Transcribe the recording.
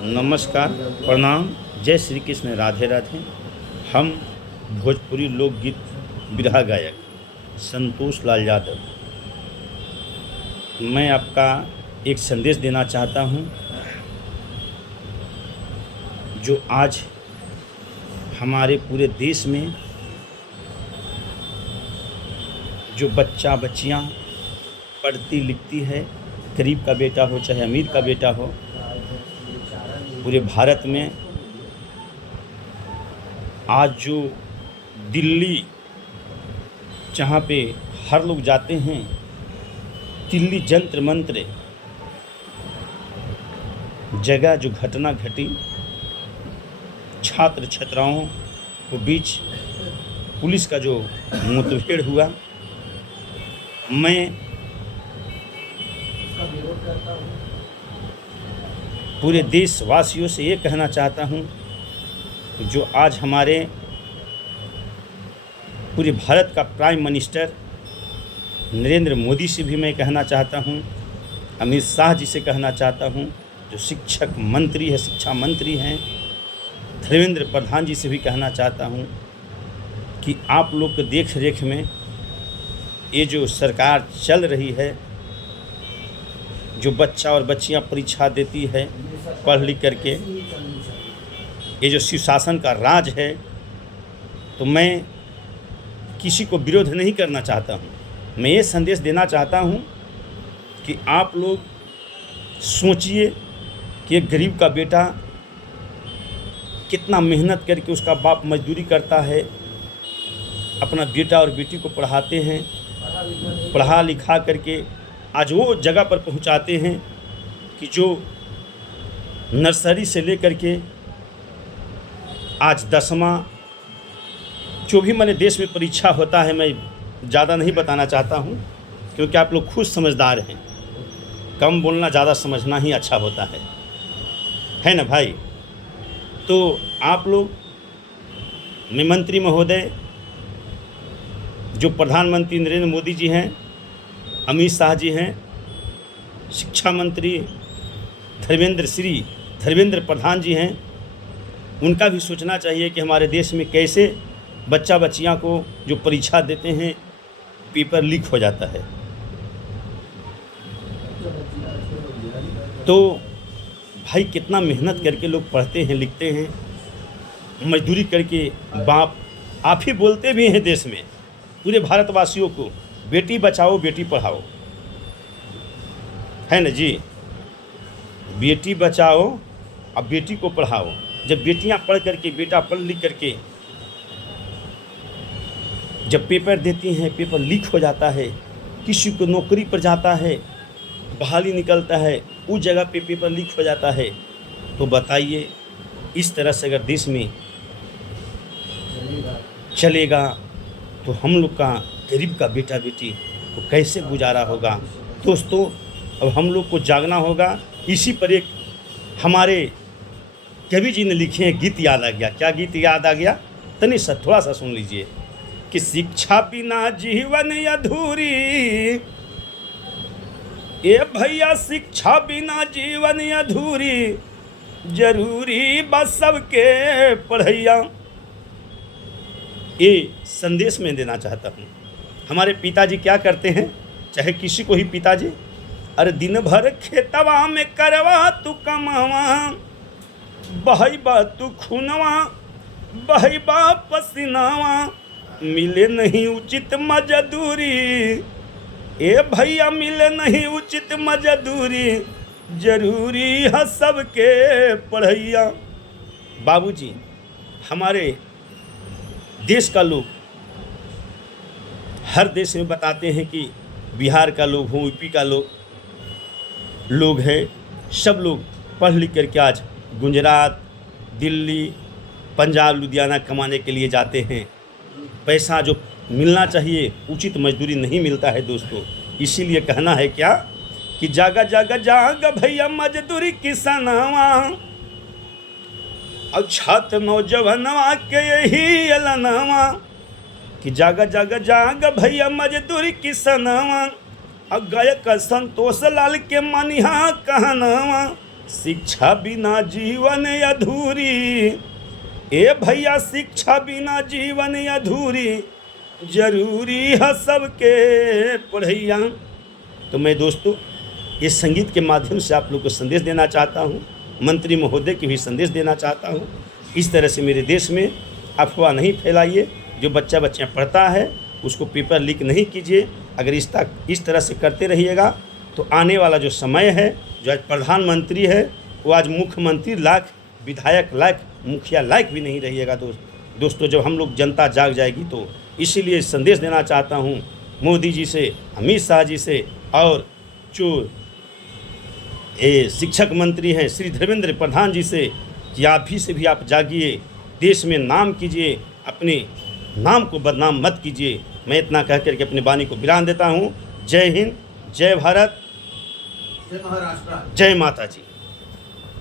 नमस्कार, प्रणाम, जय श्री कृष्ण, राधे राधे। हम भोजपुरी लोकगीत बिरहा गायक संतोष लाल यादव, मैं आपका एक संदेश देना चाहता हूं। जो आज हमारे पूरे देश में जो बच्चा बच्चियां पढ़ती लिखती है, गरीब का बेटा हो चाहे अमीर का बेटा हो, पूरे भारत में आज जो दिल्ली जहाँ पे हर लोग जाते हैं, दिल्ली जंतर मंत्र जगह जो घटना घटी, छात्र छात्राओं के बीच पुलिस का जो मुठभेड़ हुआ, मैं पूरे देशवासियों से ये कहना चाहता हूँ कि जो आज हमारे पूरे भारत का प्राइम मिनिस्टर नरेंद्र मोदी से भी मैं कहना चाहता हूँ, अमित शाह जी से कहना चाहता हूँ, जो शिक्षक मंत्री है, शिक्षा मंत्री हैं, धर्मेंद्र प्रधान जी से भी कहना चाहता हूँ कि आप लोग के देख रेख में ये जो सरकार चल रही है, जो बच्चा और बच्चियां परीक्षा देती है पढ़ लिख करके, ये जो सुशासन का राज है, तो मैं किसी को विरोध नहीं करना चाहता हूँ। मैं ये संदेश देना चाहता हूँ कि आप लोग सोचिए कि एक गरीब का बेटा कितना मेहनत करके उसका बाप मजदूरी करता है, अपना बेटा और बेटी को पढ़ाते हैं, पढ़ा लिखा करके आज वो जगह पर पहुंचाते हैं कि जो नर्सरी से लेकर के आज 10वां जो भी मैंने देश में परीक्षा होता है, मैं ज़्यादा नहीं बताना चाहता हूं क्योंकि आप लोग खुद समझदार हैं, कम बोलना ज़्यादा समझना ही अच्छा होता है ना भाई। तो आप लोग में मंत्री महोदय, जो प्रधानमंत्री नरेंद्र मोदी जी हैं, अमित शाह जी हैं, शिक्षा मंत्री धर्मेंद्र प्रधान जी हैं, उनका भी सोचना चाहिए कि हमारे देश में कैसे बच्चा बच्चियां को जो परीक्षा देते हैं पेपर लीक हो जाता है। तो भाई कितना मेहनत करके लोग पढ़ते हैं, लिखते हैं, मजदूरी करके बाप आप ही बोलते भी हैं देश में पूरे भारतवासियों को, बेटी बचाओ बेटी पढ़ाओ, है ना जी। बेटी बचाओ और बेटी को पढ़ाओ। जब बेटियां पढ़ करके, बेटा पढ़ लिख करके जब पेपर देती हैं, पेपर लीक हो जाता है, किसी को नौकरी पर जाता है, बहाली निकलता है, उस जगह पे पेपर लीक हो जाता है, तो बताइए इस तरह से अगर देश में चलेगा तो हम लोग का गरीब का बेटा बेटी को कैसे गुजारा होगा। दोस्तों, अब हम लोग को जागना होगा। इसी पर एक हमारे कवि जी ने लिखे हैं गीत याद आ गया। क्या गीत याद आ गया? तनी सा थोड़ा सा सुन लीजिए कि शिक्षा बिना जीवन अधूरी, ए भैया शिक्षा बिना जीवन अधूरी, जरूरी बस सबके पढ़ैया। ये संदेश में देना चाहता हूँ। हमारे पिताजी क्या करते हैं, चाहे किसी को ही पिताजी, अरे दिन भर खेतवा में करवा तू कमावा, बहैबा तू खूनवा, बहैबा पसीनावा, मिले नहीं उचित मजदूरी, ए भैया मिले नहीं उचित मजदूरी, जरूरी है सबके पढ़ैया। बाबूजी, हमारे देश का लोग हर देश में बताते हैं कि बिहार का लोग हो, यूपी का लोग है, सब लोग पढ़ लिख करके आज गुजरात, दिल्ली, पंजाब, लुधियाना कमाने के लिए जाते हैं। पैसा जो मिलना चाहिए, उचित मजदूरी नहीं मिलता है दोस्तों। इसीलिए कहना है क्या कि जागा जागा जागा भैया मजदूरी किसनवा, और छात्र नौजवानवा के यही अलनवा, कि जागा जागा जागा भैया मजदूरी किसनवा, और गायक संतोष लाल के मनिहा कहनवा, शिक्षा बिना जीवन अधूरी, ए भैया शिक्षा बिना जीवन अधूरी, जरूरी है सबके पढ़ैया। तो मैं दोस्तों इस संगीत के माध्यम से आप लोग को संदेश देना चाहता हूँ, मंत्री महोदय की भी संदेश देना चाहता हूँ। इस तरह से मेरे देश में अफवाह नहीं फैलाइए। जो बच्चा पढ़ता है उसको पेपर लीक नहीं कीजिए। अगर इस तरह से करते रहिएगा तो आने वाला जो समय है, जो आज प्रधानमंत्री है वो आज मुख्यमंत्री लायक, विधायक लायक, मुखिया लायक भी नहीं रहिएगा। दोस्तों जब हम लोग जनता जाग जाएगी तो इसीलिए संदेश देना चाहता हूँ मोदी जी से, अमित शाह जी से, और जो शिक्षक मंत्री हैं श्री धर्मेंद्र प्रधान जी से कि आप भी से भी आप जागिए, देश में नाम कीजिए, अपने नाम को बदनाम मत कीजिए। मैं इतना कह करके अपनी वाणी को विराम देता हूँ। जय हिंद, जय भारत, जय महाराष्ट्र, जय माता जी।